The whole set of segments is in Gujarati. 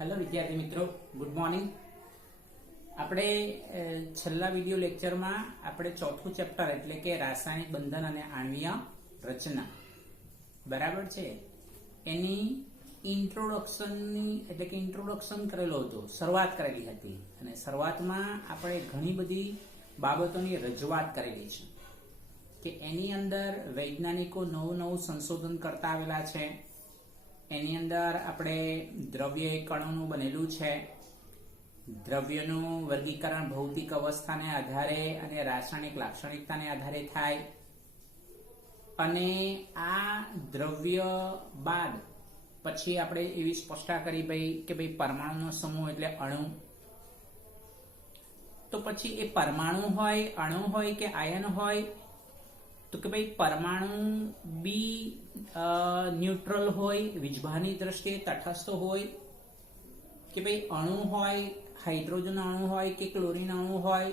હેલો વિદ્યાર્થી મિત્રો, ગુડ મોર્નિંગ. આપણે છેલ્લા વિડિયો લેક્ચરમાં આપણે ચોથું ચેપ્ટર એટલે કે રાસાયણિક બંધન અને આણ્વીય રચના બરાબર છે એની ઇન્ટ્રોડક્શન કરેલો હતો, શરૂઆત કરેલી હતી અને શરૂઆતમાં આપણે ઘણી બધી બાબતોની રજૂઆત કરેલી છે કે એની અંદર વૈજ્ઞાનિકો નવું સંશોધન કરતા આવેલા છે. એની અંદર આપણે દ્રવ્ય કણોનું બનેલું છે. દ્રવ્યનું વર્ગીકરણ ભૌતિક અવસ્થાને આધારે અને રાસાયણિક લાક્ષણિકતાને આધારે થાય અને આ દ્રવ્ય બાદ પછી આપણે એવી સ્પષ્ટતા કરી કે ભાઈ પરમાણુનો સમૂહ એટલે અણુ. તો પછી એ પરમાણુ હોય, અણુ હોય કે આયન હોય, તો કે ભાઈ પરમાણુ બી ન્યુટ્રલ હોય, વીજભારની દ્રષ્ટિએ તટસ્થ હોય, કે ભાઈ અણુ હોય, હાઇડ્રોજન અણુ હોય કે ક્લોરીન અણુ હોય,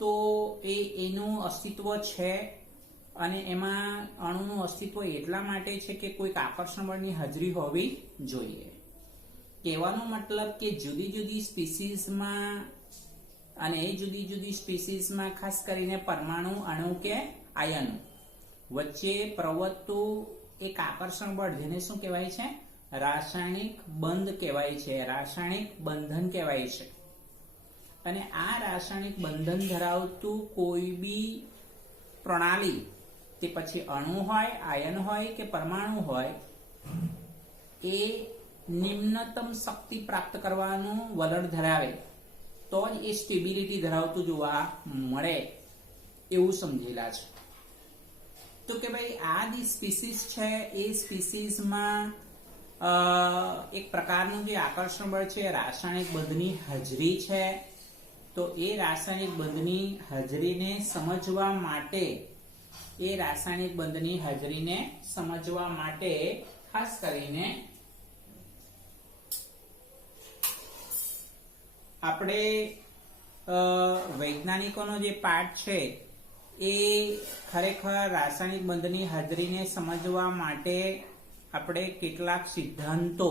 તો એનું અસ્તિત્વ છે અને એમાં અણુનું અસ્તિત્વ એટલા માટે છે કે કોઈક આકર્ષણ બળની હાજરી હોવી જોઈએ. કહેવાનો મતલબ કે જુદી જુદી સ્પીસીઝમાં અને એ જુદી જુદી સ્પીસીઝમાં ખાસ કરીને પરમાણુ, અણુ કે આયન વચ્ચે પ્રવર્તતું એક આકર્ષણ બળ, જેને શું કહેવાય છે? રાસાયણિક બંધ કહેવાય છે, રાસાયણિક બંધન કહેવાય છે. અને આ રાસાયણિક બંધન ધરાવતું કોઈ બી પ્રણાલી, તે પછી અણુ હોય, આયન હોય કે પરમાણુ હોય, એ નિમ્નતમ શક્તિ પ્રાપ્ત કરવાનું વલણ ધરાવે તો જ એ સ્ટેબિલિટી ધરાવતું જોવા મળે એવું સમજેલા છે. તો કે ભાઈ આ જે સ્પીસીસ છે એ સ્પીસીસમાં એક પ્રકારનું જે આકર્ષણ બળ છે, રાસાયણિક બંધની હાજરી છે. તો એ રાસાયણિક બંધની હાજરીને સમજવા માટે ખાસ કરીને આપણે વૈજ્ઞાનિકોનો જે પાઠ છે એ ખરેખર રાસાયણિક બંધની હાજરીને સમજવા માટે આપણે કેટલાક સિદ્ધાંતો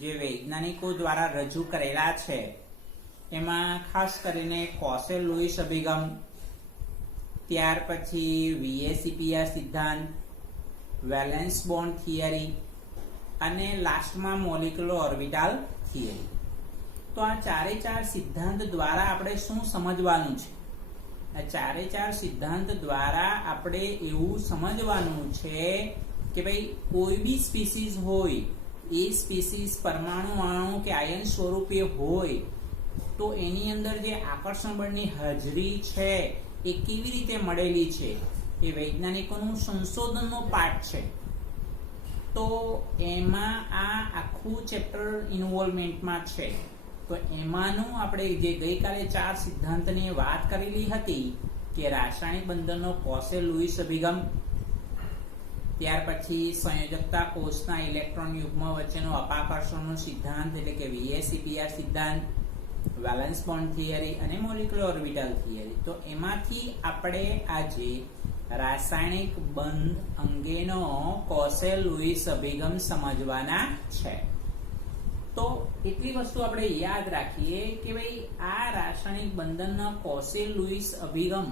જે વૈજ્ઞાનિકો દ્વારા રજૂ કરેલા છે, એમાં ખાસ કરીને કોસેલ લુઈસ અભિગમ, ત્યાર પછી VSEPR સિદ્ધાંત, વેલેન્સ બોન્ડ થિયરી અને લાસ્ટમાં મોલિક્યુલર ઓર્બિટલ થિયરી. તો આ ચારે ચાર સિદ્ધાંત દ્વારા આપણે શું સમજવાનું છે? આ ચારે ચાર સિદ્ધાંત દ્વારા આપણે એવું સમજવાનું છે કે ભાઈ કોઈ બી સ્પીસીઝ હોય, એ સ્પીસીઝ પરમાણુ, અણુ કે આયન સ્વરૂપે હોય તો એની અંદર જે આકર્ષણ બળની હાજરી છે એ કેવી રીતે મળેલી છે, એ વૈજ્ઞાનિકોનું સંશોધનનો પાઠ છે. તો એમાં આ આખું ચેપ્ટર ઇન્વોલ્વમેન્ટમાં છે. તો એમાંનું આપણે જે ગઈકાલે ચાર સિદ્ધાંતની વાત કરેલી હતી કે રાસાયણિક બંધનનો કોસેલ લુઈસ અભિગમ, ત્યાર પછી સંયોજકતા કોષના ઇલેક્ટ્રોન યુગ્મ વચ્ચેનો અપાકર્ષણનો સિદ્ધાંત એટલે કે VSEPR સિદ્ધાંત, વેલેન્સ બોન્ડ થિયરી અને મોલિક્યુલર ઓર્બિટલ થિયરી. તો એમાંથી આપણે આજે રાસાયણિક બંધ અંગેનો કોસેલ લુઈસ અભિગમ સમજવાના છે. તો એટલી વસ્તુ આપણે યાદ રાખીએ કે ભાઈ આ રાસાયણિક બંધનના કોસેલ લુઈસ અભિગમમાં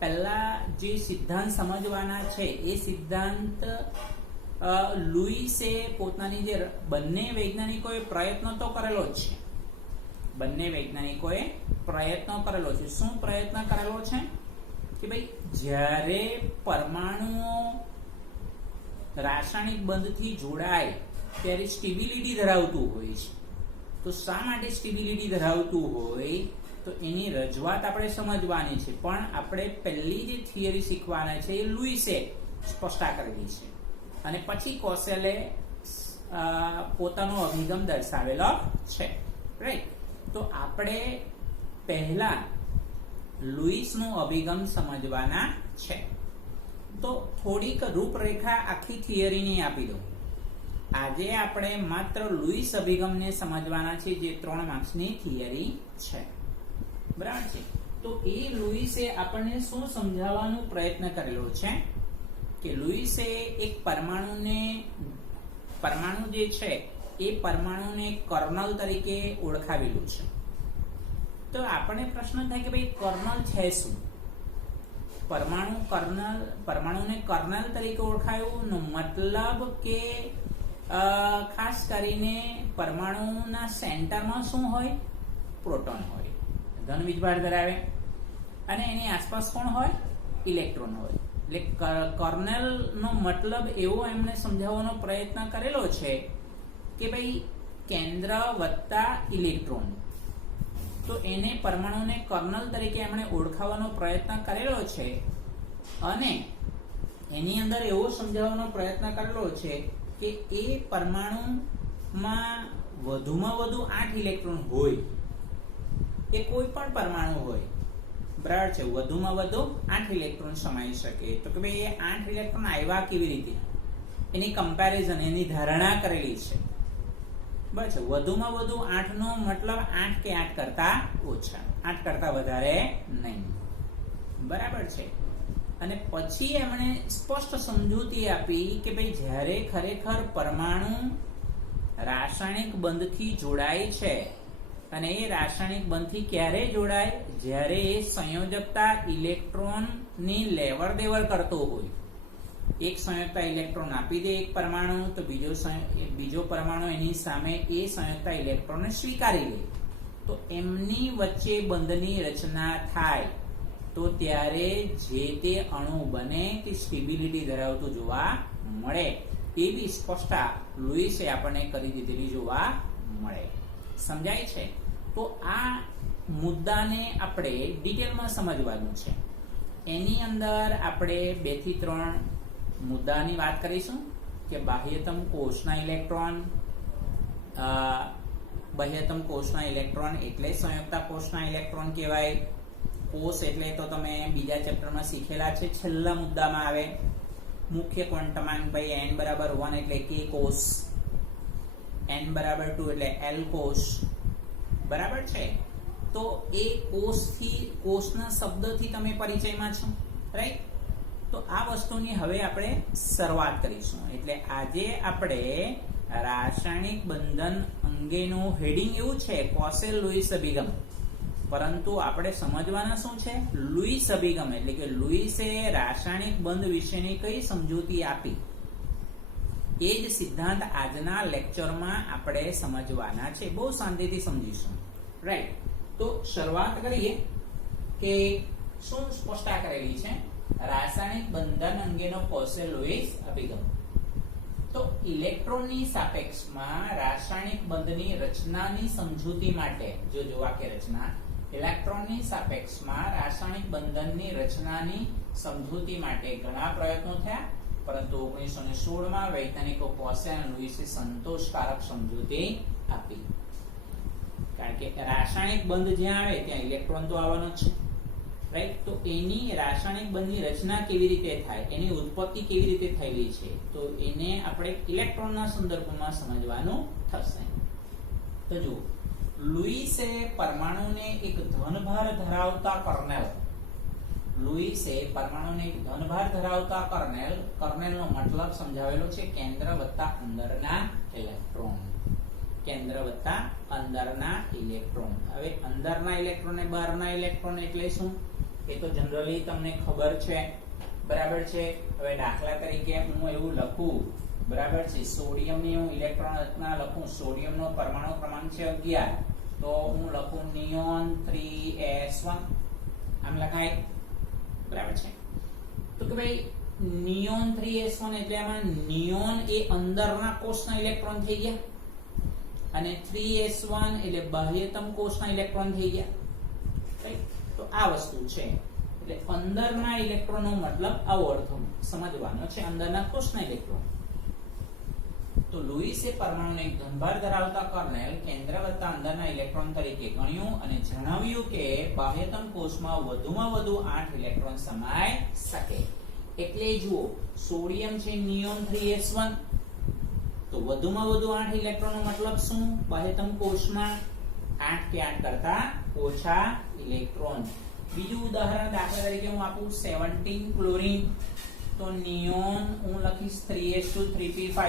પહેલા જે સિદ્ધાંત સમજવાના છે એ સિદ્ધાંત લુઈસે પોતાની જે બંને વૈજ્ઞાનિકોએ પ્રયત્નો તો કરેલો જ છે. બંને વૈજ્ઞાનિકોએ પ્રયત્નો કરેલો છે. શું પ્રયત્ન કરેલો છે? કે ભાઈ જ્યારે પરમાણુઓ રાસાયણિક બંધથી જોડાય ત્યારે સ્ટેબિલિટી ધરાવતું હોય છે. તો શા માટે સ્ટેબિલિટી ધરાવતું હોય તો એની રજૂઆત આપણે સમજવાની છે. પણ આપણે પહેલી જે થિયરી શીખવાના છે એ લુઈસે સ્પષ્ટતા કરેલી છે અને પછી કોસેલે પોતાનો અભિગમ દર્શાવેલો છે. રાઈટ? તો આપણે પહેલા લુઈસનો અભિગમ સમજવાના છે. તો થોડીક રૂપરેખા આખી થિયરીની આપી દઉં. આજે આપણે માત્ર લુઈસ અભિગમને સમજવાના છે, જે 3 માર્ક્સની થિયરી છે. બરાબર છે? તો એ લુઈસે આપણને શું સમજાવવાનો પ્રયત્ન કરેલો છે કે લુઈસે એક પરમાણુને પરમાણુ જે છે એ પરમાણુને કર્નલ તરીકે ઓળખાવેલું છે. તો આપણને પ્રશ્ન થાય કે ભાઈ કર્નલ છે શું? પરમાણુને કર્નલ તરીકે ઓળખાયું નો મતલબ કે ખાસ કરીને પરમાણુના સેન્ટરમાં શું હોય? પ્રોટોન હોય, ધન વીજભાર ધરાવે, અને એની આસપાસ કોણ હોય? ઇલેક્ટ્રોન હોય. એટલે કર્નેલ નો મતલબ એવો એમણે સમજાવવાનો પ્રયત્ન કરેલો છે કે ભાઈ કેન્દ્ર વત્તા ઇલેક્ટ્રોન. તો એને પરમાણુને કર્નલ તરીકે એમણે ઓળખાવવાનો પ્રયત્ન કરેલો છે, અને એની અંદર એવો સમજાવવાનો પ્રયત્ન કરેલો છે કે એ પરમાણુમાં વધુમાં વધુ 8 ઇલેક્ટ્રોન હોય. એ કોઈ પણ પરમાણુ હોય, બરાબર છે, વધુમાં વધુ 8 ઇલેક્ટ્રોન સમાઈ શકે. તો કે ભાઈ એ 8 ઇલેક્ટ્રોન આવ્યા કેવી રીતે, એની કમ્પેરિઝન, એની ધારણા કરેલી છે. બરાબર છે. વધુમાં વધુ 8 નો મતલબ 8 કે 8 કરતા ઓછા, 8 કરતા વધારે નહીં. બરાબર છે. અને પછી એમણે સ્પષ્ટ સમજૂતી આપી કે ભાઈ જ્યારે ખરેખર પરમાણુ રાસાયણિક બંધથી જોડાય છે, અને એ રાસાયણિક બંધથી ક્યારે જોડાય? જ્યારે એ સંયોજકતા ઇલેક્ટ્રોનની લેવડ દેવડ કરતો હોય. એક સંયોજકતા ઇલેક્ટ્રોન આપી દે એક પરમાણુ, તો બીજો પરમાણુ એની સામે એ સંયોજકતા ઇલેક્ટ્રોનને સ્વીકારી લે, તો એમની વચ્ચે બંધની રચના થાય. તો ત્યારે જે તે અણુ બને તે સ્ટેબિલિટી ધરાવતું જોવા મળે. એવી સ્પષ્ટતા લુઈસે આપણને કરી દીધેલી જોવા મળે. સમજાય છે? તો આ મુદ્દાને આપણે ડિટેલમાં સમજવાનું છે. એની અંદર આપણે 2 થી 3 મુદ્દાની વાત કરીશું કે બાહ્યતમ કોષના ઇલેક્ટ્રોન એટલે સંયુક્તા કોષના ઇલેક્ટ્રોન કહેવાય. કોષ એટલે તો તમે બીજા ચેપ્ટરમાં શીખેલા છે, છેલ્લા મુદ્દામાં આવે. મુખ્ય ક્વોન્ટમાંક ભાઈ n બરાબર 1 એટલે k કોષ, n બરાબર 2 એટલે l કોષ. બરાબર છે. તો એ કોષના શબ્દથી તમે પરિચયમાં છો, રાઈટ? તો આ વસ્તુની હવે આપણે શરૂઆત કરીશું. એટલે આજે આપણે રાસાયણિક બંધન અંગેનું હેડિંગ એવું છે કોસેલ-લુઈસ અભિગમ, પરંતુ આપણે સમજવાના શું છે? લુઈસ અભિગમ. એટલે કે લુઈસે રાસાયણિક બંધ વિશેની કઈ સમજૂતી આપી, એ જ સિદ્ધાંત આજના લેક્ચરમાં આપણે સમજવાના છે. બહુ શાંતિથી સમજીશું, રાઈટ? તો શરૂઆત કરીએ કે શું સ્પષ્ટતા કરેલી છે રાસાયણિક બંધન અંગેનો કોસેલ-લુઈસ અભિગમ. તો ઇલેક્ટ્રોનની સાપેક્ષમાં રાસાયણિક બંધની રચનાની સમજૂતી માટે, જો વાક્ય રચના, ઇલેક્ટ્રોનની સાપેક્ષમાં રાસાયણિક બંધનની રચનાની સમજૂતી માટે ઘણા પ્રયત્નો થયા, પરંતુ 1916માં વૈજ્ઞાનિકો કોસેલ અને લુઈસે સંતોષકારક સમજૂતી આપી. કારણ કે રાસાયણિક બંધ જ્યાં આવે ત્યાં ઇલેક્ટ્રોન તો આવવાનો જ છે, રાઈટ? તો એની રાસાયણિક બંધની રચના કેવી રીતે થાય, એની ઉત્પત્તિ કેવી રીતે થયેલી છે, તો એને આપણે ઇલેક્ટ્રોનના સંદર્ભમાં સમજવાનું થશે. તો જુઓ, લુઈસે પરમાણુને એક ધનભાર ધરાવતા કર્નેલનો મતલબ સમજાવેલો છે કેન્દ્ર વત્તા અંદરના ઇલેક્ટ્રોન. હવે અંદરના ઇલેક્ટ્રોન ને બહારના ઇલેક્ટ્રોન એટલે શું, એ તો જનરલી તમને ખબર છે, બરાબર છે? હવે દાખલા તરીકે હું એવું લખું, બરાબર છે, સોડિયમની હું ઇલેક્ટ્રોન રચના લખું, સોડિયમનો પરમાણુ ક્રમાંક છે 11, તો હું લખું નિયોન 3s1, આમ લખાય, બરાબર છે? તો કે ભાઈ નિયોન 3s1 એટલે આમાં નિયોન એ અંદરના કોષના ઇલેક્ટ્રોન થઈ ગયા, અને 3s1 એટલે બાહ્યતમ કોષના ઇલેક્ટ્રોન થઈ ગયા, રાઈટ? તો આ વસ્તુ છે. એટલે અંદરના ઇલેક્ટ્રોનનો મતલબ આવો અર્થ સમજવાનો છે, અંદરના કોષના ઇલેક્ટ્રોન. તો લુઈસે પરમાણુને એક ધનભાર ધરાવતા કર્નેલ કેન્દ્ર વત્તા અંદરના ઇલેક્ટ્રોન તરીકે ગણ્યું અને જણાવ્યું કે બાહ્યતમ કોષમાં વધુમાં વધુ 8 ઇલેક્ટ્રોન સમાઈ શકે. એટલે જુઓ, સોડિયમ છે નિયોન 3s1, તો વધુમાં વધુ 8 ઇલેક્ટ્રોનનો મતલબ શું? બાહ્યતમ કોષમાં 8 કે 8 કરતા ઓછા ઇલેક્ટ્રોન. બીજું ઉદાહરણ દાખલા તરીકે હું આપું, 17 ક્લોરીન, તો નિયોન હું લખીશ 3s2 3p5,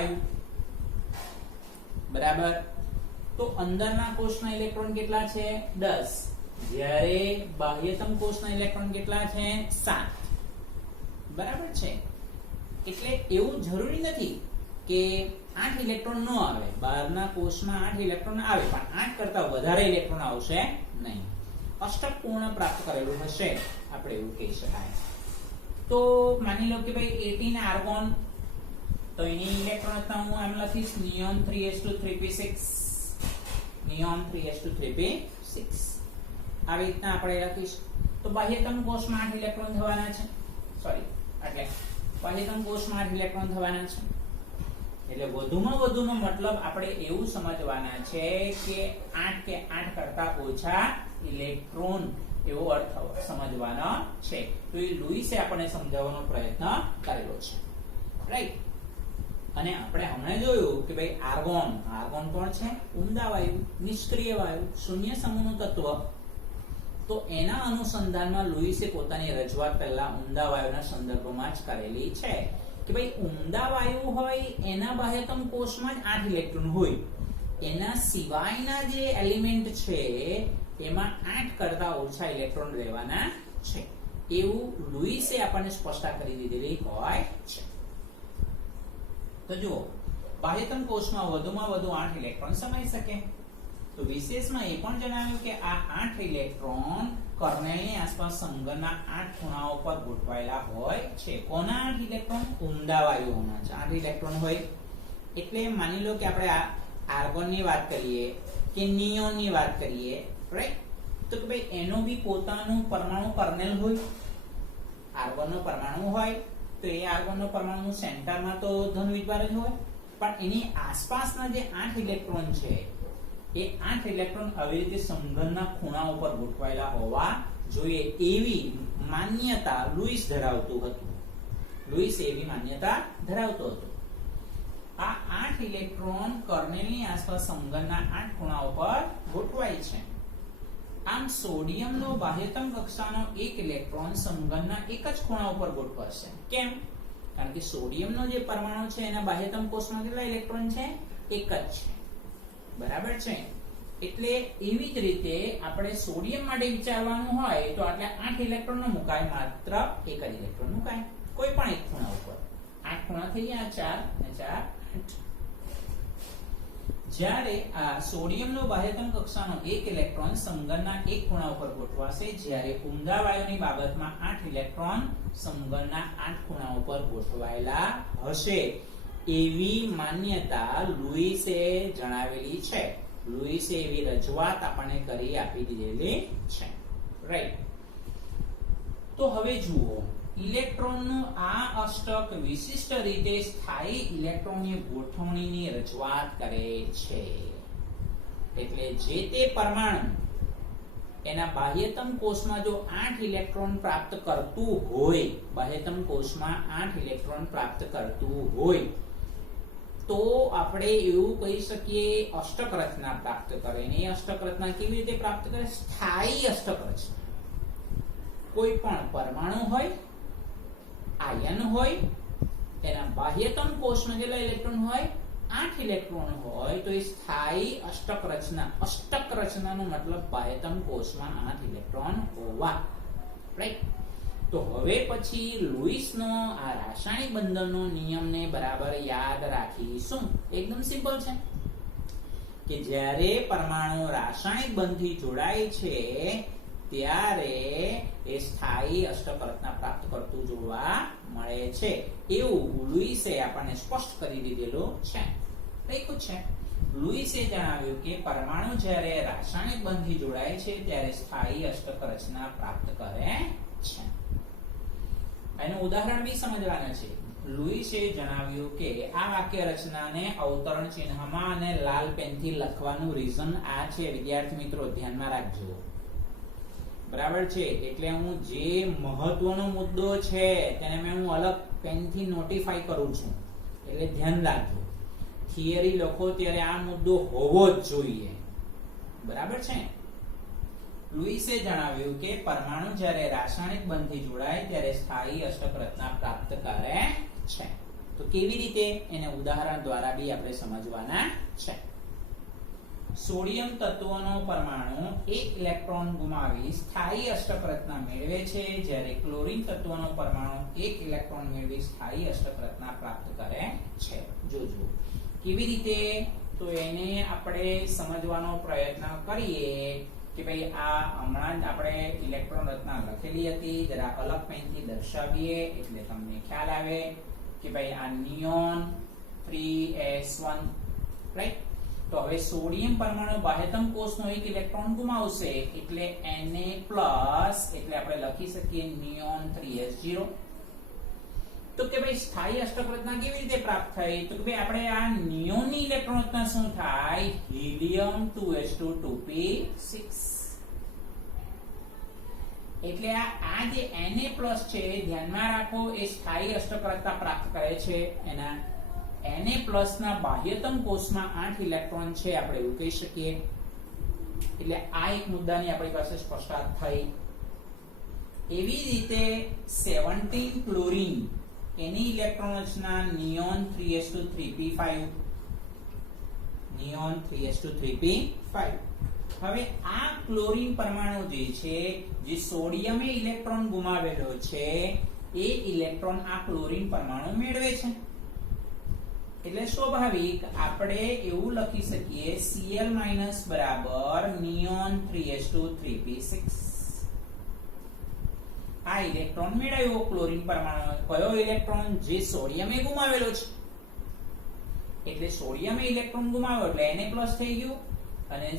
બરાબર. તો અંદરના કોષના ઇલેક્ટ્રોન કેટલા છે? 10. જ્યારે બાહ્યતમ કોષના ઇલેક્ટ્રોન કેટલા છે? 7. બરાબર છે. એટલે એવું જરૂરી નથી કે 8 ઇલેક્ટ્રોન ન આવે. બહારના કોષમાં 8 ઇલેક્ટ્રોન આવે, પણ 8 કરતા વધારે ઇલેક્ટ્રોન આવશે નહીં. અષ્ટક પૂર્ણ પ્રાપ્ત કરેલું હશે, આપણે એવું કહી શકાય. તો માની લો કે ભાઈ 18 આર્ગોન, તો એની ઇલેક્ટ્રોન રચના હું એમ લખીશ નિયોન 3s2 નિયોન 3s2 આવી રીતના આપણે લખીશું. તો બાહ્યતમ કોષમાં 8 ઇલેક્ટ્રોન થવાના છે. એટલે બાહ્યતમ કોષમાં 8 ઇલેક્ટ્રોન થવાના છે. એટલે વધુમાં મતલબ આપણે એવું સમજવાના છે કે 8 કરતા ઓછા ઇલેક્ટ્રોન એવો અર્થ સમજવાનો છે. તો એ લુઈસે આપણને સમજાવવાનો પ્રયત્ન કરેલો છે, રાઈટ. અને આપણે હમણાં જોયું કે ભાઈ આર્ગોન કોણ છે? ઉમદા વાયુ, નિષ્ક્રિય વાયુ, શૂન્ય સમૂહનું તત્વ. તો એના અનુસંધાનમાં લુઈસે પોતાની રજૂઆત પહેલા ઉમદા વાયુના સંદર્ભમાં જ કરેલી છે કે ભાઈ ઉમદા વાયુ હોય એના બાહ્યતમ કોષમાં જ 8 ઇલેક્ટ્રોન હોય. એના સિવાયના જે એલિમેન્ટ છે એમાં 8 કરતા ઓછા ઇલેક્ટ્રોન રહેવાના છે, એવું લુઈસે આપણને સ્પષ્ટતા કરી દીધેલી હોય છે. તો જુઓ, બાહ્યતમ કોષમાં વધુમાં વધુ 8 ઇલેક્ટ્રોન સમાઈ શકે. તો વિશેષમાં એ પણ જણાવ્યું કે આ 8 ઇલેક્ટ્રોન કર્નેલની આસપાસ સંઘનના 8 ખૂણાઓ પર ગોઠવાયેલા હોય છે. કોના 8 ઇલેક્ટ્રોન? ઉમદા વાયુઓના 8 ઇલેક્ટ્રોન હોય. એટલે માની લો કે આપણે આર્ગોનની વાત કરીએ કે નિયોનની વાત કરીએ, રાઈટ. તો કે ભાઈ એનો બી પોતાનું પરમાણુ કર્નેલ હોય. આર્ગોનનો પરમાણુ હોય તો એ આર્ગોનનો પરમાણુ સેન્ટરમાં તો ધન વિદ્વાર જ હોય, પણ એની આસપાસના જે 8 ઇલેક્ટ્રોન છે એ 8 ઇલેક્ટ્રોન આવી રીતે સંઘનના ખૂણા ઉપર ગોઠવાયેલા હોવા જોઈએ એવી માન્યતા લુઈસ ધરાવતું હતું. લુઈસ એવી માન્યતા ધરાવતો હતો. આ 8 ઇલેક્ટ્રોન કર્નેલની આસપાસ સંઘનના 8 ખૂણા ઉપર ગોઠવાય છે. આમ સોડિયમનો બાહ્યતમ કક્ષાનો 1 ઇલેક્ટ્રોન સંઘનના એક જ ખૂણા ઉપર ગોઠવાશે. કેમ? કારણ કે સોડિયમનો જે પરમાણુ છે એના બાહ્યતમ કોષમાં કેટલા ઇલેક્ટ્રોન છે? એક જ છે. બરાબર છે. એટલે એવી જ રીતે આપણે સોડિયમ માટે વિચારવાનું હોય તો આટલે 8 ઇલેક્ટ્રોન ન મુકાય, માત્ર એક જ ઇલેક્ટ્રોન મુકાય કોઈ પણ એક ખૂણા ઉપર. 8 ખૂણા થઈ ગયા, 4 અને 4 8. જ્યારે આ સોડિયમનો બાહ્યતમ કક્ષાનો 1 ઇલેક્ટ્રોન સંઘનના એક ખૂણા ઉપર ગોઠવાશે, જ્યારે ઉમદા વાયુની બાબતમાં 8 ઇલેક્ટ્રોન સંઘનના 8 ખૂણા ઉપર ગોઠવાયેલા હશે એવી માન્યતા લુઈસે જણાવેલી છે. લુઈસે એવી રજૂઆત આપણને કરી આપી દીધેલી છે, રાઈટ. તો હવે જુઓ, ઇલેક્ટ્રોનનું આ અષ્ટક વિશિષ્ટ રીતે સ્થાયી ઇલેક્ટ્રોનની ગોઠવણીની રજૂઆત કરે છે. એટલે જે તે પરમાણુ એના બાહ્યતમ કોષમાં જો 8 ઇલેક્ટ્રોન પ્રાપ્ત કરતું હોય, બાહ્યતમ કોષમાં 8 ઇલેક્ટ્રોન પ્રાપ્ત કરતું હોય, તો આપણે એવું કહી શકીએ અષ્ટક રચના પ્રાપ્ત કરે. અને એ અષ્ટક રચના કેવી રીતે પ્રાપ્ત કરે? સ્થાયી અષ્ટક રચના. કોઈ પણ પરમાણુ હોય, આયન હોય, એના બાહ્યતમ કોષમાં જેટલા ઇલેક્ટ્રોન હોય 8 ઇલેક્ટ્રોન હોય તો એ સ્થાયી અષ્ટક રચના. અષ્ટક રચનાનો મતલબ બાહ્યતમ કોષમાં 8 ઇલેક્ટ્રોન હોવા, રાઈટ. તો હવે પછી લુઈસનો આ રાસાયણિક બંધનનો નિયમને બરાબર યાદ રાખીશું. એકદમ સિમ્પલ છે કે જ્યારે પરમાણુ રાસાયણિક બંધથી જોડાય છે ત્યારે એ સ્થાયી અષ્ટક રચના પ્રાપ્ત કરતું જોવા મળે છે, એવું લુઈસે આપણને સ્પષ્ટ કરી દીધેલું છે. લખ્યું છે, લુઈસે જણાવ્યું કે પરમાણુ જ્યારે રાસાયણિક બંધથી જોડાય છે ત્યારે સ્થાયી અષ્ટક રચના પ્રાપ્ત કરે છે. એનું ઉદાહરણ બી સમજવાના છે. લુઈસે જણાવ્યું કે આ વાક્ય રચનાને અવતરણ ચિહ્નમાં અને લાલ પેનથી લખવાનું રીઝન આ છે. વિદ્યાર્થી મિત્રો ધ્યાનમાં રાખજો, બરાબર છે. એટલે હું જે મહત્વનો મુદ્દો છે તેને હું અલગ પેનથી નોટિફાઈ કરું છું, એટલે ધ્યાન રાખજો. થિયરી લખો ત્યારે આ મુદ્દો હોવો જ જોઈએ, બરાબર છે. લુઈસે જણાવ્યું કે પરમાણુ જ્યારે રાસાયણિક બંધથી જોડાય ત્યારે સ્થાયી અષ્ટક રચના પ્રાપ્ત કરે છે. તો કેવી રીતે એને ઉદાહરણ દ્વારા બી આપણે સમજવાના છે. સોડિયમ તત્વનો પરમાણુ એક ઇલેક્ટ્રોન ગુમાવી સ્થાયી અષ્ટક રચના મેળવે છે, જ્યારે ક્લોરીન તત્વનો પરમાણુ એક ઇલેક્ટ્રોન મેળવી સ્થાયી અષ્ટક રચના પ્રાપ્ત કરે છે. જોજો કેવી રીતે, તો એને આપણે સમજવાનો પ્રયત્ન કરીએ કે ભાઈ આ હમણાં જ આપણે ઇલેક્ટ્રોન રચના લખેલી હતી, જરા અલગ પેનથી દર્શાવીએ એટલે તમને ખ્યાલ આવે કે ભાઈ આ નિયોન 3s1, રાઈટ. તો હવે સોડિયમ પરમાણુ બાહ્યતમ કોષનો એક ઇલેક્ટ્રોન ગુમાવશે એટલે Na+, એટલે આપણે લખી શકીએ નિયોન 3s0. તો કે ભાઈ સ્થાયી અષ્ટક રચના કેવી રીતે પ્રાપ્ત થઈ, તો કે ભાઈ આપણે આ નિયોનની ઇલેક્ટ્રોન રચના શું થાય, હિલિયમ 2s2 2p6. એટલે આ જે Na+ છે ધ્યાનમાં રાખો, એ સ્થાયી અષ્ટક રચના પ્રાપ્ત કરે છે. એના Na+ ના બાહ્યતમ કોષમાં 8 ઇલેક્ટ્રોન છે, આપણે એવું કહી શકીએ. એટલે આ એક મુદ્દાની આપણી પાસે સ્પષ્ટતા થઈ. એવી રીતે 17 ક્લોરીન, એની ઇલેક્ટ્રોન રચના neon 3s2 3p5, neon 3s2 3p5. હવે આ ક્લોરીન પરમાણુ જે છે, જે સોડિયમે ઇલેક્ટ્રોન ગુમાવેલો છે, એ ઇલેક્ટ્રોન આ ક્લોરીન પરમાણુ મેળવે છે. એટલે સ્વાભાવિક આપણે એવું લખી શકીએ Cl- બરાબર નિયોન 3s2 3p6. આ ઇલેક્ટ્રોન મેળવ્યો ક્લોરીન પરમાણુ. કયો ઇલેક્ટ્રોન, જે સોડિયમે ગુમાવેલો છે. એટલે સોડિયમે ઇલેક્ટ્રોન ગુમાવ્યો એટલે Na+ થઈ ગયું, અને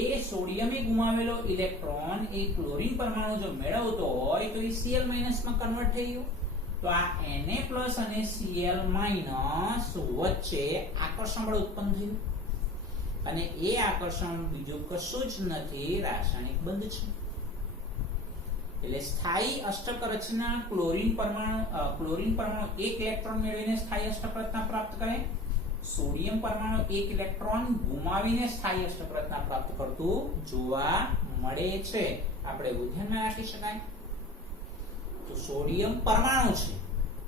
એ સોડિયમે ગુમાવેલો ઇલેક્ટ્રોન એ ક્લોરીન પરમાણુ જો મેળવતો હોય તો એ Cl- માં કન્વર્ટ થઈ ગયું. તો આ Na+ અને Cl- વચ્ચે આકર્ષણ બળ ઉત્પન્ન થયું, અને એ આકર્ષણ બીજું કશું જ નથી, રાસાયણિક બંધ છે. એટલે સ્થાયી અષ્ટક રચના ક્લોરીન પરમાણુ એક ઇલેક્ટ્રોન મેળવીને સ્થાયી અષ્ટક રચના પ્રાપ્ત કરે. સોડિયમ પરમાણુ એક ઇલેક્ટ્રોન ગુમાવીને સ્થાયી અષ્ટક રચના પ્રાપ્ત કરતું જોવા મળે છે. આપણે એવું ધ્યાનમાં રાખી શકાય. તો સોડિયમ પરમાણુ છે,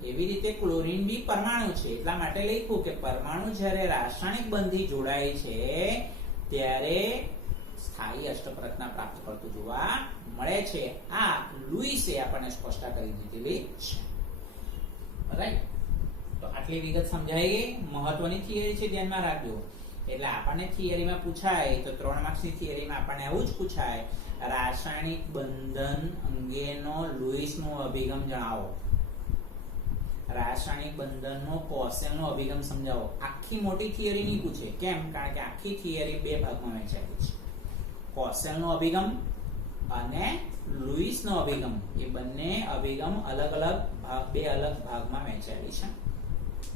એવી રીતે ક્લોરીન બી પરમાણુ છે. એટલા માટે લખ્યું કે પરમાણુ જ્યારે રાસાયણિક બંધી જોડાય છે ત્યારે સ્થાયી અષ્ટક રચના પ્રાપ્ત કરતું જોવા મળે છે. આ લુઈસે આપણને સ્પષ્ટતા કરી દીધેલી છે. રાઈટ. તો આટલી વિગત સમજાઈ ગઈ. મહત્વની થિયરી છે, ધ્યાનમાં રાખજો. એટલે આપણને થિયરીમાં પૂછાય તો 3 માર્ક્સની થિયરીમાં આપણને આવું જ પૂછાય, રાસાયણિક બંધન અંગેનો લુઈસનો અભિગમ જણાવો, રાસાયણિક બંધનનો કોસેલનો અભિગમ સમજાવો. આખી મોટી થિયરી નહીં પૂછે. કેમ? કારણ કે આખી થિયરી 2 ભાગમાં વહેંચાયેલી છે. કોસેલનો અભિગમ અને લુઈસનો અભિગમ, એ બંને અભિગમ અલગ અલગ ભાગ, 2 અલગ ભાગમાં વહેંચાયેલી છે.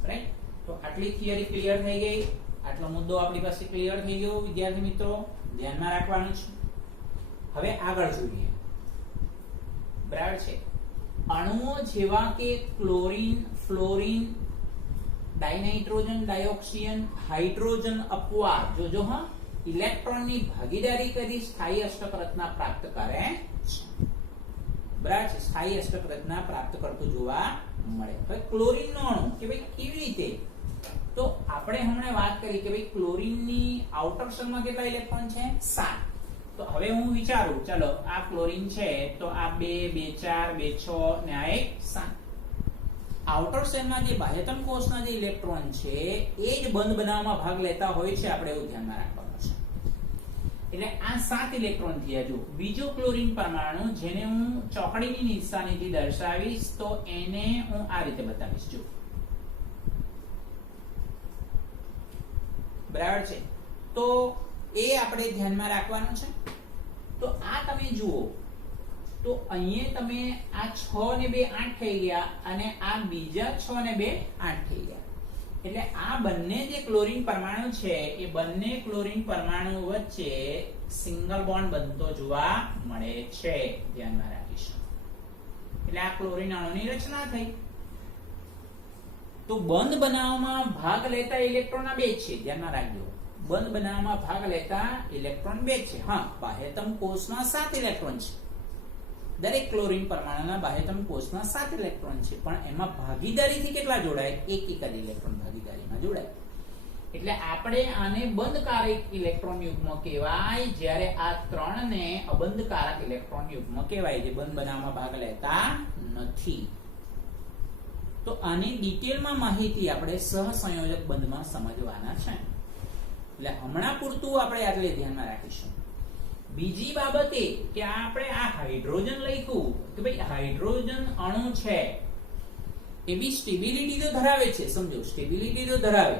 રાઈટ. તો આટલી થિયરી ક્લિયર થઈ ગઈ. આટલો મુદ્દો આપણી પાસે ક્લિયર થઈ ગયો વિદ્યાર્થી મિત્રો, ધ્યાનમાં રાખવાનું છે. હવે આગળ જોઈએ. બરાબર છે. અણુઓ જેવા કે ક્લોરીન, ફ્લોરીન, ડાયનાઇટ્રોજન, ડાયોક્સિયન, હાઇડ્રોજન અપવાદ, જોજો હા, ઇલેક્ટ્રોનની ભાગીદારી કરી સ્થાયી અષ્ટક રચના પ્રાપ્ત કરે છે. બરાબર છે. સ્થાયી અષ્ટક રચના પ્રાપ્ત કરતું જોવા મળે. હવે ક્લોરીનનો અણુ કે ભાઈ કેવી રીતે, તો આપણે હમણાં વાત કરી કે ભાઈ ક્લોરીનની આઉટર શેલમાં કેટલા ઇલેક્ટ્રોન છે, 7. તો હવે હું વિચારું, ચલો આ ક્લોરીન છે તો આ 2 2 4 2 6 ને આ 7. આઉટર શેલમાં જે બાહ્યતમ કોષના જે ઇલેક્ટ્રોન છે એ જ બંધ બનાવવામાં ભાગ લેતા હોય છે, આપણે એવું ધ્યાનમાં રાખવાનું છે. એટલે આ 7 ઇલેક્ટ્રોન થયા. જો બીજો ક્લોરીન પરમાણુ જેને હું ચોકડીની નિશાનીથી દર્શાવીશ તો એને હું આ રીતે બતાવીશ. જો બરાબર છે. તો એ આપણે ધ્યાનમાં રાખવાનું છે. તો આ તમે જુઓ તો અહીંયા તમે આ 6 ને 2 8 થઈ ગયા, અને આ બીજા 6 ને 2 8 થઈ ગયા. એટલે આ બંને જે ક્લોરીન પરમાણુ છે એ બંને ક્લોરીન પરમાણુ વચ્ચે સિંગલ બોન્ડ બનતો જોવા મળે છે, ધ્યાનમાં રાખીશું. એટલે આ ક્લોરીન અણુની રચના થઈ. તો બંધ બનાવવામાં ભાગ લેતા ઇલેક્ટ્રોન આ 2 છે, ધ્યાનમાં રાખજો. બંધ બનાવવામાં ભાગ લેતા ઇલેક્ટ્રોન 2 છે. હા, બાહ્યતમ કોષમાં 7 ઇલેક્ટ્રોન છે. દરેક ક્લોરીન પરમાણુના બાહ્યતમ કોષમાં 7 ઇલેક્ટ્રોન છે, પણ એમાં ભાગીદારીથી કેટલા જોડાય, એક જ ઇલેક્ટ્રોન ભાગીદારીમાં જોડાય. એટલે આપણે આને બંધકારક ઇલેક્ટ્રોન યુગ્મ કહેવાય, જ્યારે આ 3 ને અબંધકારક ઇલેક્ટ્રોન યુગ્મ કહેવાય, જે બંધ બનાવવામાં ભાગ લેતા નથી. તો આની ડિટેલમાં માહિતી આપણે સહસંયોજક બંધમાં સમજવાના છે. એટલે હમણાં પૂરતું આપણે આટલે ધ્યાનમાં રાખીશું. બીજી બાબત એ કે આપણે આ હાઇડ્રોજન લખ્યું કે ભાઈ હાઇડ્રોજન અણુ છે એ બી સ્ટેબિલિટી તો ધરાવે છે, સમજો સ્ટેબિલિટી તો ધરાવે,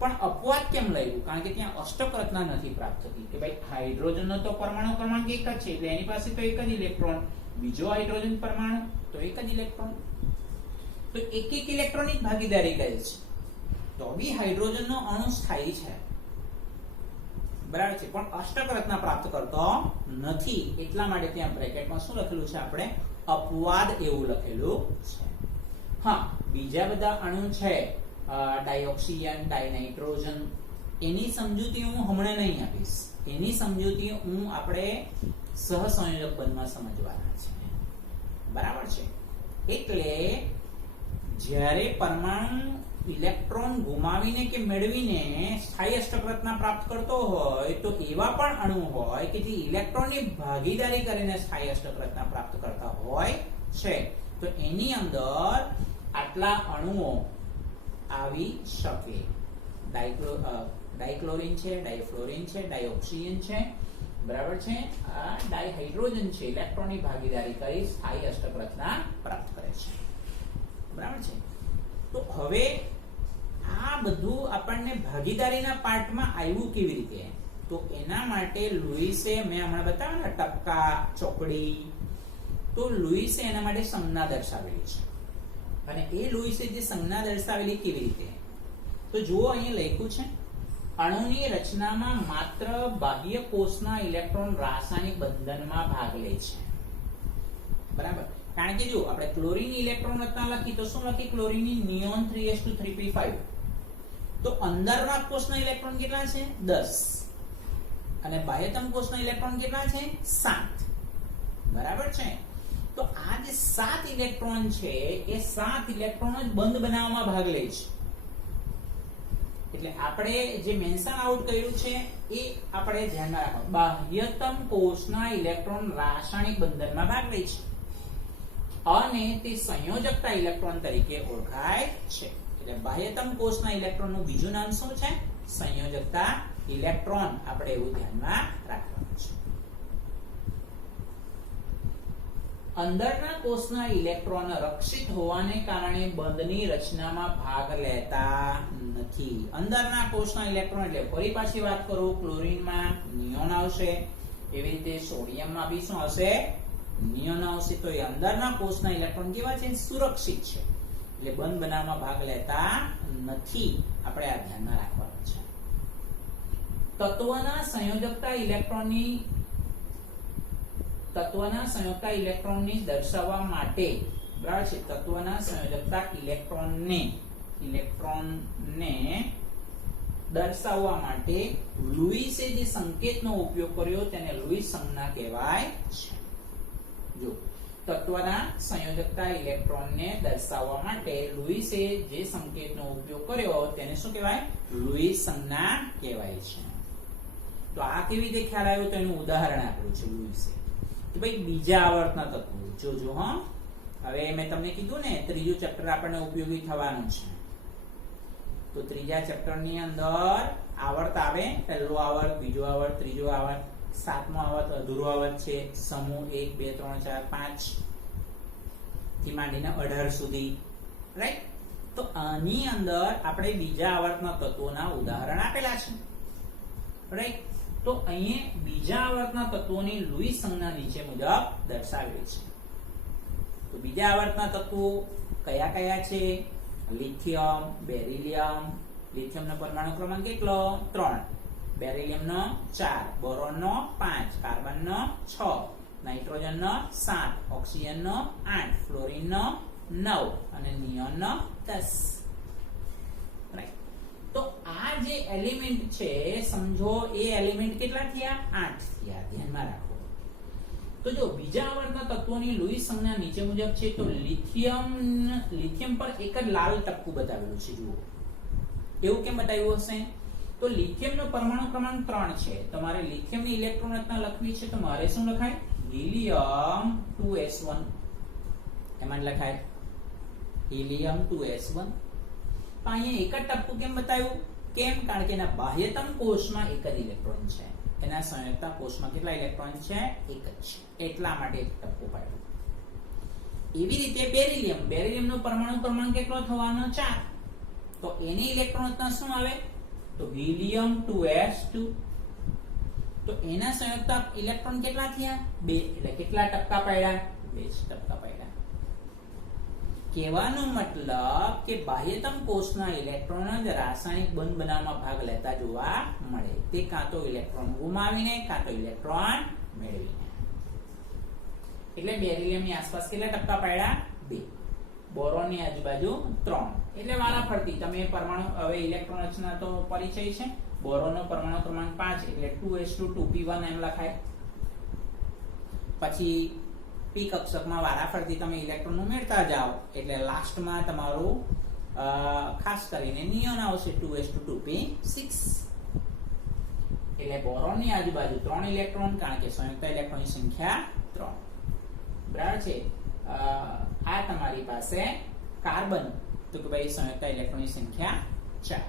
પણ અપવાદ કેમ લખ્યું? કારણ કે ત્યાં અષ્ટક રચના નથી પ્રાપ્ત થતી કે ભાઈ હાઇડ્રોજનનો તો પરમાણુ ક્રમાંક એક જ છે, એટલે એની પાસે તો એક જ ઇલેક્ટ્રોન, બીજો હાઇડ્રોજન પરમાણુ તો એક જ ઇલેક્ટ્રોન, તો એક એક ઇલેક્ટ્રોનની ભાગીદારી કરે છે, તો બી હાઇડ્રોજનનો અણુ સ્થાયી છે, બરાબર છે, પણ અષ્ટક રચના પ્રાપ્ત કરતો નથી. એટલા માટે ત્યાં બ્રેકેટમાં શું લખેલું છે? આપણે અપવાદ એવું લખેલું છે. હા, બીજા બધા અણુ છે ડાયોક્સિયન, ડાયનાઇટ્રોજન, એની સમજૂતી હું હમણાં નહીં આપીશ, એની સમજૂતી હું આપણે સહસંયોજક બંધમાં સમજવાના છે, બરાબર છે. એટલે જ્યારે પરમાણુ ઇલેક્ટ્રોન ગુમાવીને કે મેળવીને સ્થાયી અષ્ટક રચના પ્રાપ્ત કરતો હોય, તો એવા પણ અણુ હોય કે જે ઇલેક્ટ્રોનની ભાગીદારી કરીને સ્થાયી અષ્ટક રચના પ્રાપ્ત કરતા હોય છે, તો એની અંદર આટલા અણુઓ આવી શકે. ડાયક્લોરિન છે, ડાયફ્લોરિન છે, ડાયોક્સિયન છે, બરાબર છે, આ ડાયહાઇડ્રોજન છે, ઇલેક્ટ્રોનની ભાગીદારી કરી સ્થાયી અષ્ટક રચના પ્રાપ્ત કરે છે, બરાબર છે. તો હવે આ બધું આપણને ભાગીદારીના પાર્ટમાં આવ્યું કેવી રીતે? તો એના માટે લુઈસે, મેં હમણાં બતાવ્યું ને ટપકા, ચોકડી, તો લુઈસે એના માટે સંજ્ઞા દર્શાવેલી છે. અને એ લુઈસે જે સંજ્ઞા દર્શાવેલી કેવી રીતે? તો જુઓ, અહીંયા લખ્યું છે અણુની રચનામાં માત્ર બાહ્ય કોષના ઇલેક્ટ્રોન રાસાયણિક બંધનમાં ભાગ લે છે, બરાબર. કારણ કે જો આપણે ક્લોરીન ઇલેક્ટ્રોન રચના લખી તો શું લખી? ક્લોરીનની નિયોન 3s2 3p5, તો અંદરના કોષના ઇલેક્ટ્રોન કેટલા છે? 10, અને બાહ્યતમ કોષના ઇલેક્ટ્રોન કેટલા છે? 7, બરાબર છે. તો આ જે 7 ઇલેક્ટ્રોન છે એ 7 ઇલેક્ટ્રોન જ બંધ બનાવવામાં ભાગ લે છે. એટલે આપણે જે મેન્શન આઉટ કર્યું છે એ આપણે ધ્યાનમાં રાખો. બાહ્યતમ કોષના ઇલેક્ટ્રોન રાસાયણિક બંધનમાં ભાગ લે છે અને તે સંયોજકતા ઇલેક્ટ્રોન તરીકે ઓળખાય છે. એટલે બાહ્યતમ કોષના ઇલેક્ટ્રોનનું બીજું નામ શું છે? સંયોજકતા ઇલેક્ટ્રોન. આપણે એવું ધ્યાનમાં રાખવાનું છે. અંદરના કોષના ઇલેક્ટ્રોન રક્ષિત હોવાને કારણે બંધની રચનામાં ભાગ લેતા નથી. અંદરના કોષના ઇલેક્ટ્રોન એટલે ફરી પાછી વાત કરું, ક્લોરીનમાં નિયોન આવશે, એવી રીતે સોડિયમમાં બી શું આવશે? નિયોન આવશે. તો એ અંદરના કોષના ઇલેક્ટ્રોન કેવા છે? સુરક્ષિત છે, એટલે બંધ બનાવવામાં ભાગ લેતા નથી. આપણે આ ધ્યાનમાં રાખવાનું છે. તત્વના સંયોજકતા ઇલેક્ટ્રોનની દર્શાવવા માટે, બરાબર છે, તત્વના સંયોજકતા ઇલેક્ટ્રોનને દર્શાવવા માટે લુઈસે જે સંકેતનો ઉપયોગ કર્યો તેને લુઈસ સંજ્ઞા કહેવાય છે. જો તત્વના સંયોજકતા ઇલેક્ટ્રોનને દર્શાવવા માટે લુઈસે જે સંકેતનો ઉપયોગ કર્યો તેને શું કહેવાય? લુઈસ સંજ્ઞા કહેવાય છે. તો આ કેવી રીતે ખ્યાલ આવ્યો? તો એનું ઉદાહરણ આપ્યું છે લુઈસે કે ભાઈ બીજા આવર્તના તત્વો જોજો. હા, હવે મેં તમને કીધું ને ત્રીજું ચેપ્ટર આપણને ઉપયોગી થવાનું છે. તો ત્રીજા ચેપ્ટરની અંદર આવર્ત આવે, પહેલો આવર્ત, બીજો આવર્ત, ત્રીજો આવર્ત, સાતમો આવર્ત અધૂરો આવર્ત છે, સમૂહ 1 2 3 4 5 થી માંડીને 18 સુધી, રાઈટ. તો આની અંદર આપણે બીજા આવર્તના તત્વોના ઉદાહરણ આપેલા છે, રાઈટ. તો અહીંયા બીજા આવર્તના તત્વોની લુઈસ સંજ્ઞા નીચે મુજબ દર્શાવેલી છે. તો બીજા આવર્તના તત્વો કયા કયા છે? Lithium, beryllium. લિથિયમનો પરમાણુ ક્રમાંક કેટલો? 3, બેરિલિયમનો 4, બોરોનનો 5, કાર્બનનો 6, નાઇટ્રોજનનો 7, ઓક્સિજનનો 8, ફ્લોરિનનો 9 અને નિયોનનો 10. રાઈટ. તો આ જે એલિમેન્ટ છે, સમજો એ એલિમેન્ટ કેટલા થયા? 8 થયા. ધ્યાનમાં રાખો. તો જો બીજા આવર્તના તત્વોની લુઈસ સંજ્ઞા નીચે મુજબ છે. તો લિથિયમ પર એક જ લાલ ટપકું બતાવેલું છે, જુઓ. એવું કેમ બતાવ્યું હશે? તો લિથિયમનો પરમાણુ ક્રમાંક 3 છે. તમારે લિથિયમની ઇલેક્ટ્રોન રચના લખવી છે તો મારે શું લખાય? હિલિયમ 2s1 એમાં લખાય હિલિયમ 2s1. તો અહીંયા એક જ ટપકું કેમ બતાવ્યું? કેમ? કારણ કે એના બાહ્યતમ કોષમાં એક જ ઇલેક્ટ્રોન છે. એના સંયુક્ત કોષમાં કેટલા ઇલેક્ટ્રોન છે? એક જ છે. એટલા માટે એક ટપકું પાડ્યું. એવી રીતે બેરિલિયમનો પરમાણુ ક્રમાંક કેટલો થવાનો? 4. તો એની ઇલેક્ટ્રોન રચના શું આવે? તો હિલિયમ 2s2. તો એના સંયુક્ત ઇલેક્ટ્રોન કેટલા થયા? 2. એટલે કેટલા ટપકા પાડ્યા? 2 ટપકા પાડ્યા. કહેવાનો મતલબ કે બાહ્યતમ કોષના ઇલેક્ટ્રોન જ રાસાયણિક બંધ બનાવવામાં ભાગ લેતા જોવા મળે. તે કાં તો ઇલેક્ટ્રોન ગુમાવીને કાં તો ઇલેક્ટ્રોન મેળવીને. એટલે બેરિલિયમની આસપાસ કેટલા ટપકા પાડ્યા? 2. બોરોનની આજુબાજુ 3. એટલે વારાફરતી તમે પરમાણુ હવે ઇલેક્ટ્રોન રચના તો પરિચય છે. બોરોનનો પરમાણુ ક્રમાંક 5 એટલે 2s2 2p1 એમ લખાય. પછી p કક્ષકમાં વારાફરતી તમે ઇલેક્ટ્રોન ઉમેરતા જાઓ એટલે લાસ્ટમાં તમારું ખાસ કરીને નિયોન આવશે 2s2 2p6. એટલે બોરોનની આજુબાજુ 3 ઇલેક્ટ્રોન, કારણ કે સંયુક્ત ઇલેક્ટ્રોનની સંખ્યા 3. બરાબર છે. આ તમારી પાસે કાર્બન, તો કે ભાઈ સંયુક્ત ઇલેક્ટ્રોનની સંખ્યા 4.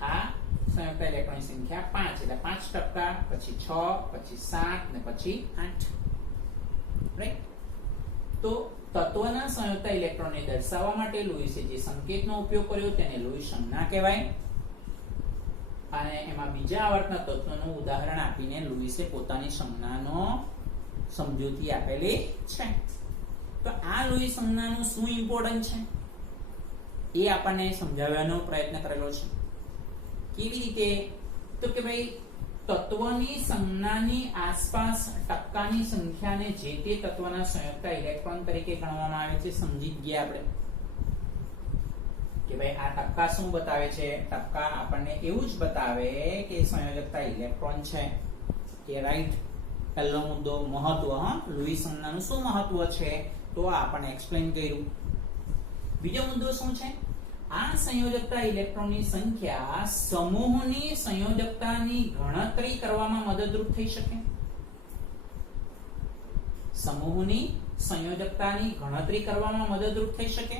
આ સંયુક્ત ઇલેક્ટ્રોનની સંખ્યા 5 એટલે 5 ટપકા, પછી 6, પછી 7 ને પછી 8. રાઈટ. તો તત્વના સંયુક્ત ઇલેક્ટ્રોનને દર્શાવવા માટે લુઈસે જે સંકેતનો ઉપયોગ કર્યો તેને લુઈસ સંજ્ઞા કહેવાય. અને એમાં બીજા આવર્તના તત્વનું ઉદાહરણ આપીને લુઈસે પોતાની સંજ્ઞાનો સમજૂતી આપેલી છે. તો આ લુઈસ સંજ્ઞાનું શું ઇમ્પોર્ટન્સ છે એ આપણને સમજાવવાનો પ્રયત્ન કરેલો છે. કેવી રીતે? તો કે ભાઈ તત્વની સંજ્ઞાની આસપાસ ટપકાની સંખ્યાને જે તે તત્વના સંયુક્ત ઇલેક્ટ્રોન તરીકે ગણવામાં આવે છે. સમજી ગયા આપણે કે ભાઈ આ ટપકા શું બતાવે છે? ટપકા આપણને એવું જ બતાવે કે સંયોજકતા ઇલેક્ટ્રોન છે. કે રાઈટ. પહેલો મુદ્દો મહત્વ. લુઈસ સંજ્ઞાનું શું મહત્વ છે તો આપણને એક્સપ્લેન કર્યું. બીજો મુદ્દો શું છે? આ સંયોજકતા ઇલેક્ટ્રોનની સંખ્યા સમૂહની સંયોજકતાની ગણતરી કરવામાં મદદરૂપ થઈ શકે. સમૂહની સંયોજકતાની ગણતરી કરવામાં મદદરૂપ થઈ શકે.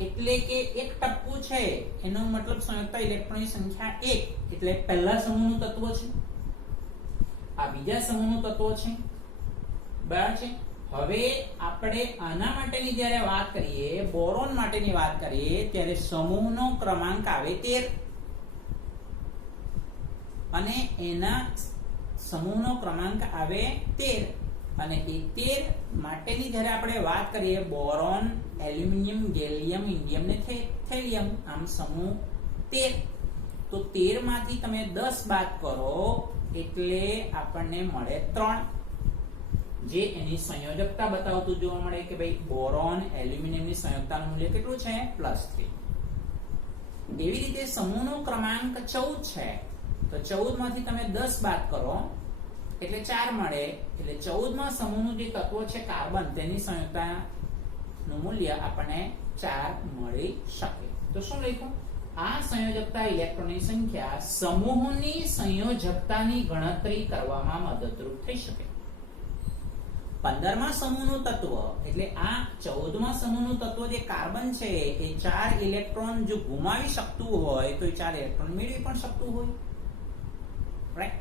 એટલે કે એક ટપકું છે એનો મતલબ સંયુક્ત ઇલેક્ટ્રોનની સંખ્યા 1 એટલે પહેલા સમૂહનું તત્વ છે, આ બીજા સમૂહનું તત્વ છે. બરાબર છે. હવે આપણે આના માટેની જ્યારે વાત કરીએ, બોરોન માટેની વાત કરીએ, ત્યારે સમૂહનો ક્રમાંક આવે 13 અને એના સમૂહનો ક્રમાંક આવે 13 અને એ 13 માટેની જ્યારે આપણે વાત કરીએ બોરોન, એલ્યુમિનિયમ, ગેલિયમ, ઇન્ડિયમ ને થેલિયમ, આમ સમૂહ 13. તો 13 માંથી તમે 10 બાદ કરો એટલે આપણને મળે 3, જે એની સંયોજકતા બતાવતું જોવા મળે કે ભાઈ બોરોન, એલ્યુમિનિયમની સંયોજકતાનું મૂલ્ય કેટલું છે? +3. એવી રીતે સમૂહનો ક્રમાંક 14 છે. તો 14 માંથી તમે 10 બાદ કરો એટલે 4 મળે. એટલે 14માં સમૂહનું જે તત્વ છે કાર્બન, તેની સંયોજકતાનું મૂલ્ય આપણને 4 મળી શકે. તો શું લખ્યું? આ સંયોજકતા ઇલેક્ટ્રોનની સંખ્યા સમૂહની સંયોજકતાની ગણતરી કરવામાં મદદરૂપ થઈ શકે. 15મા સમૂહનું તત્વ એટલે આ 14મા સમૂહનું તત્વ જે કાર્બન છે એ 4 ઇલેક્ટ્રોન જો ગુમાવી શકતું હોય તો એ 4 ઇલેક્ટ્રોન મેળવી પણ શકતું હોય. રાઈટ.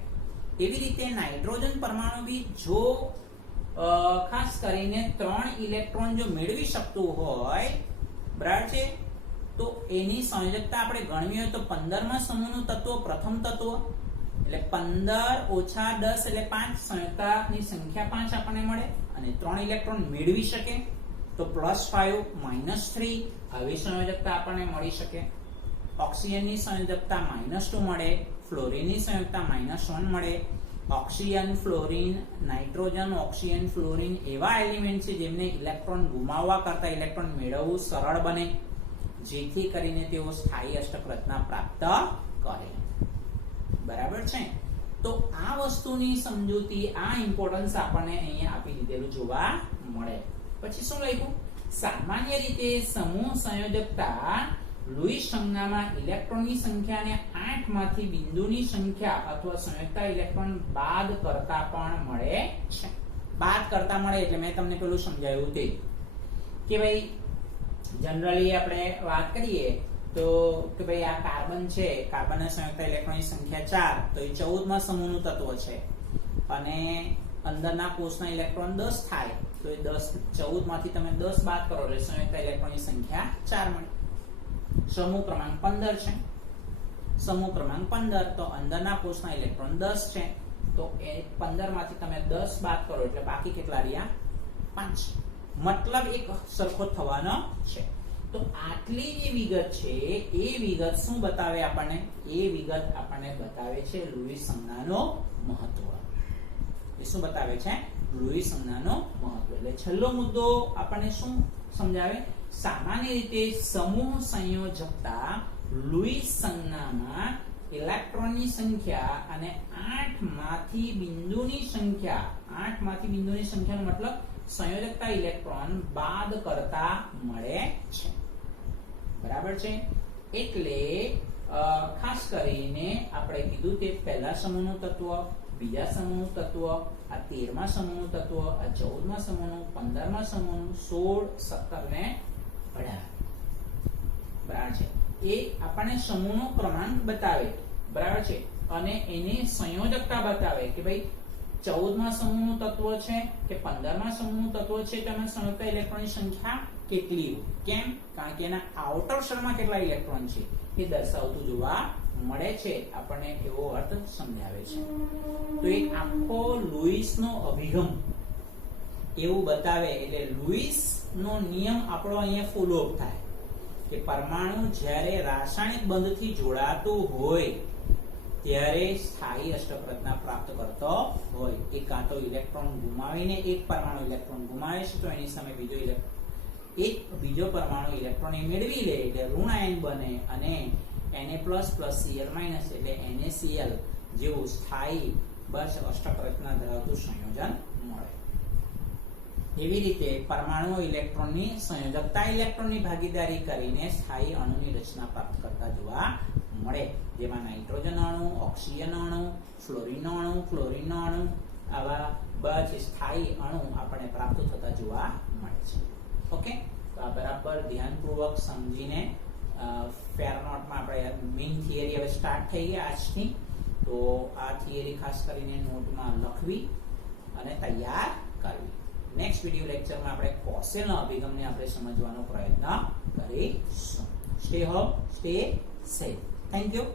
એવી રીતે નાઇટ્રોજન પરમાણુ બી જો ખાસ કરીને 3 ઇલેક્ટ્રોન જો મેળવી શકતું હોય, બરાબર છે, તો એની સંયોજકતા આપણે ગણવી હોય તો 15મા સમૂહનું તત્વ પ્રથમ તત્વ એટલે 15 ઓછા 10 એટલે 5, સંયોજકતાની સંખ્યા 5 આપણને મળે અને 3 ઇલેક્ટ્રોન મેળવી શકે તો +5 -3 આવી સંયોજકતા આપણને મળી શકે. ઓક્સિજનની સંયોજકતા -2 મળે, ફ્લોરિનની સંયોજકતા -1 મળે. Oxygen, fluorine, nitrogen, oxygen, fluorine એવા એલિમેન્ટ છે જેમને ઇલેક્ટ્રોન ગુમાવવા કરતા ઇલેક્ટ્રોન મેળવવું સરળ બને, જેથી કરીને તેઓ સ્થાયી અષ્ટક રચના પ્રાપ્ત કરે. બરાબર છે. તો આ વસ્તુની સમજૂતી, આ ઇમ્પોર્ટન્સ આપણને અહીંયા આપી દીધેલું જોવા મળે. પછી શું લખ્યું? સામાન્ય રીતે સમૂહ સંયોજકતા લુઈસ સંજ્ઞામાં ઇલેક્ટ્રોનની સંખ્યાને 8 માંથી બિંદુની સંખ્યા અથવા સંયુક્ત ઇલેક્ટ્રોન બાદ કરતા પણ મળે છે. બાદ કરતા મળે એટલે મેં તમને પેલું સમજાવ્યું તે કે ભાઈ જનરલી આપણે વાત કરીએ તો કે ભાઈ આ કાર્બન છે, કાર્બનના સંયુક્ત ઇલેક્ટ્રોનની સંખ્યા 4, તો એ 14મા સમૂહનું તત્વ છે અને અંદરના કોષના ઇલેક્ટ્રોન 10 થાય તો એ 14 માંથી તમે 10 બાદ કરો એટલે સંયુક્ત ઇલેક્ટ્રોનની સંખ્યા 4 મળે. સમૂહ ક્રમાંક 15 છે. સમૂહ ક્રમાંક 15 તો અંદરના કોષના ઇલેક્ટ્રોન 10 છે તો એ 15 માંથી તમે 10 બાદ કરો એટલે બાકી કેટલા રહ્યા? 5. મતલબ એક સરખો થવાનો છે. તો આટલી જે વિગત છે એ વિગત શું બતાવે આપણને? એ વિગત આપણને બતાવે છે લુઈસ સંજ્ઞાનો મહત્વ. એ શું બતાવે છે? લુઈસ સંજ્ઞાનો મહત્વ. એટલે છેલ્લો મુદ્દો આપણને શું સમજાવે? સામાન્ય રીતે સમૂહ સંયોજકતા લુઈસ સંજ્ઞામાં ઇલેક્ટ્રોનની સંખ્યા અને 8 માંથી બિંદુની સંખ્યાનો મતલબ સંયોજકતા ઇલેક્ટ્રોન બાદ કરતા મળે છે. બરાબર છે? એટલે ખાસ કરીને આપણે કીધું કે પહેલા સમૂહનું તત્વ, બીજા સમૂહનું તત્વ, આ 13મા સમૂહનું તત્વ, આ 14મા સમૂહનું, 15મા સમૂહનું, 16, 17 ને 18. બરાબર છે? એ આપણને સમૂહનો ક્રમાંક બતાવે. બરાબર છે? અને એને સંયોજકતા બતાવે કે ભાઈ 14મા સમૂહનું તત્વ છે કે 15મા સમૂહનું તત્વ છે, તેમાં સંયુક્ત ઇલેક્ટ્રોનની સંખ્યા કેટલી? કેમ? કારણ કે એના આઉટર શેલમાં કેટલા ઇલેક્ટ્રોન છે એ દર્શાવતું જોવા મળે છે. આપણને એવો અર્થ સમજાવે છે. તો એક આખો લુઈસનો અભિગમ એવું બતાવે. એટલે લુઈસનો નિયમ આપણો અહીંયા ફોલો અપ થાય કે પરમાણુ જ્યારે રાસાયણિક બંધથી જોડાતું હોય ત્યારે સ્થાયી અષ્ટપ્રજ્ઞા પ્રાપ્ત કરતો હોય. એક કાં તો ઇલેક્ટ્રોન ગુમાવીને એક પરમાણુ ઇલેક્ટ્રોન ગુમાવે છે તો એની સામે બીજો પરમાણુ ઇલેક્ટ્રોન મેળવી લે એટલે ઋણ આયન બને અને Na++Cl- એટલે NaCl જેવું સ્થાયી બસ અષ્ટપ્રજ્ઞા ધરાવતું સંયોજન મળે. એવી રીતે પરમાણુ ઇલેક્ટ્રોનની સંયોજકતા ઇલેક્ટ્રોનની ભાગીદારી કરીને સ્થાયી અણુની રચના પ્રાપ્ત કરતા જોવા મળે, જેમાં નાઇટ્રોજન અણુ, ઓક્સિજન અણુ, ફ્લોરિન અણુ, ક્લોરિન અણુ આવા બધા સ્થાયી અણુ આપણને પ્રાપ્ત થતા જોવા મળે છે. ઓકે, તો આ બરાબર ધ્યાનપૂર્વક સમજીને ફેરનોટમાં આપણે મેઇન થિયરી હવે સ્ટાર્ટ થઈ ગઈ આજથી. તો આ થિયરી ખાસ કરીને નોટમાં લખવી અને તૈયાર કરવી. નેક્સ્ટ વિડિયો લેક્ચરમાં આપણે કોસેલના અભિગમને આપણે સમજવાનો પ્રયત્ન કરીશું. Stay home, stay safe. Thank you.